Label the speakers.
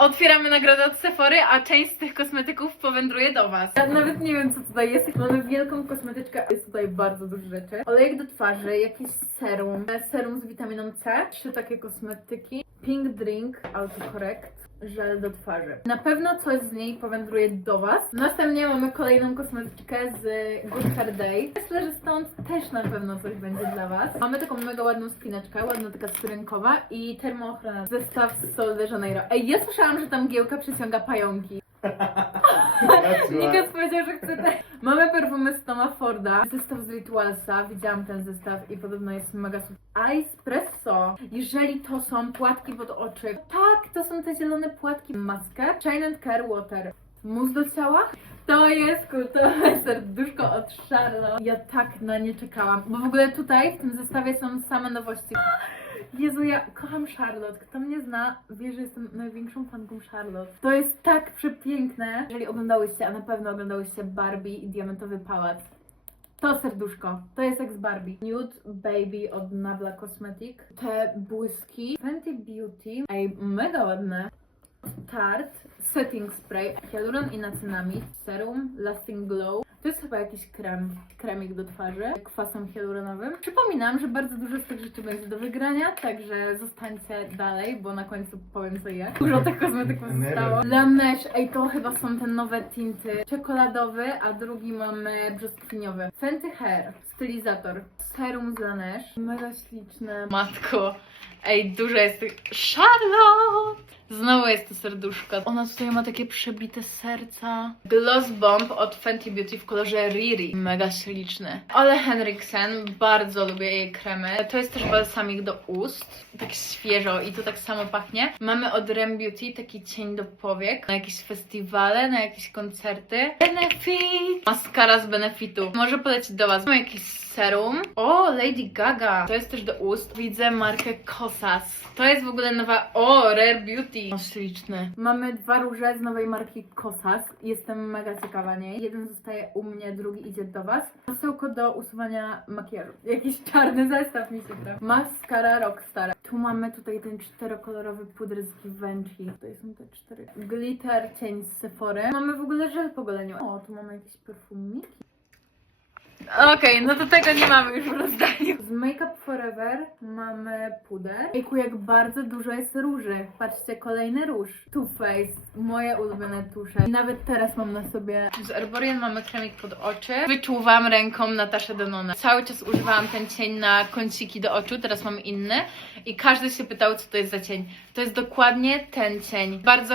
Speaker 1: Otwieramy nagrodę od Sephory, a część z tych kosmetyków powędruje do Was. Ja nawet nie wiem, co tutaj jest. Mamy wielką kosmetyczkę. Jest tutaj bardzo dużo rzeczy. Olejek do twarzy, jakiś serum, serum z witaminą C, trzy takie kosmetyki, pink drink, autocorrect, żel do twarzy. Na pewno coś z niej powędruje do Was. Następnie mamy kolejną kosmetyczkę z Good Hair Day. Myślę, że stąd też na pewno coś będzie dla Was. Mamy taką mega ładną spineczkę, ładna taka skórynkowa i termoochrona. Zestaw z Sol de Janeiro. Ej, ja słyszałam, że tam giełka przyciąga pająki. Nikas powiedział, że chce te. Mamy Forda. Zestaw z Ritualsa. Widziałam ten zestaw i podobno jest mega super. Espresso. Jeżeli to są płatki pod oczy. Tak, to są te zielone płatki. Maskę. Shine and Care Water. Mus do ciała? To jest kultowe serduszko od Charlotte. Ja tak na nie czekałam. Bo w ogóle tutaj w tym zestawie są same nowości. Jezu, ja kocham Charlotte. Kto mnie zna, wie, że jestem największą fanką Charlotte. To jest tak przepiękne. Jeżeli oglądałyście, a na pewno oglądałyście Barbie i Diamentowy Pałac, to serduszko, to jest jak z Barbie. Nude Baby od Nabla Cosmetic. Te błyski. Fenty Beauty. Ej, mega ładne. Tarte, setting spray, hyaluron i niacinamid, serum, lasting glow. To jest chyba jakiś krem, kremik do twarzy, kwasem hialuronowym. Przypominam, że bardzo dużo z tych rzeczy będzie do wygrania, także zostańcie dalej, bo na końcu powiem co je. Dużo tych kosmetyków zostało. Laneige, ej to chyba są te nowe tinty. Czekoladowy, a drugi mamy brzoskwiniowy. Fenty Hair, stylizator, serum z Laneige. Mega śliczne. Matko, ej dużo jest tych... Charlotte! Znowu jest to serduszko. Ona tutaj ma takie przebite serca. Gloss Bomb od Fenty Beauty w kolorze Riri. Mega śliczny. Ole Henriksen, bardzo lubię jej kremy. To jest też balsamik do ust. Tak świeżo i to tak samo pachnie. Mamy od Rem Beauty taki cień do powiek. Na jakieś festiwale, na jakieś koncerty. Benefit! Maskara z Benefitu. Może polecić do Was. Mam jakiś serum. O, Lady Gaga. To jest też do ust. Widzę markę Kosas. To jest w ogóle nowa... O, Rare Beauty. O, śliczny. Mamy dwa róże z nowej marki Kosas. Jestem mega ciekawa niej. Jeden zostaje u mnie, drugi idzie do Was. Masełko do usuwania makijażu. Jakiś czarny zestaw mi się trafi. Mascara Rockstar. Tu mamy tutaj ten czterokolorowy puder z Givenchy. Tutaj są te cztery. Glitter cień z Sephory. Mamy w ogóle żel po goleniu. O, tu mamy jakieś perfumiki. Okej, no to tego nie mamy już w rozdaniu. Z Make Up Forever mamy puder. Ejku, jak bardzo dużo jest róży. Patrzcie, kolejny róż. Too Faced, moje ulubione tusze. I nawet teraz mam na sobie... Z Erborian mamy kremik pod oczy. Wyczuwam ręką Nataszę Denona. Cały czas używałam ten cień na kąciki do oczu, teraz mam inny. I każdy się pytał, co to jest za cień. To jest dokładnie ten cień. Bardzo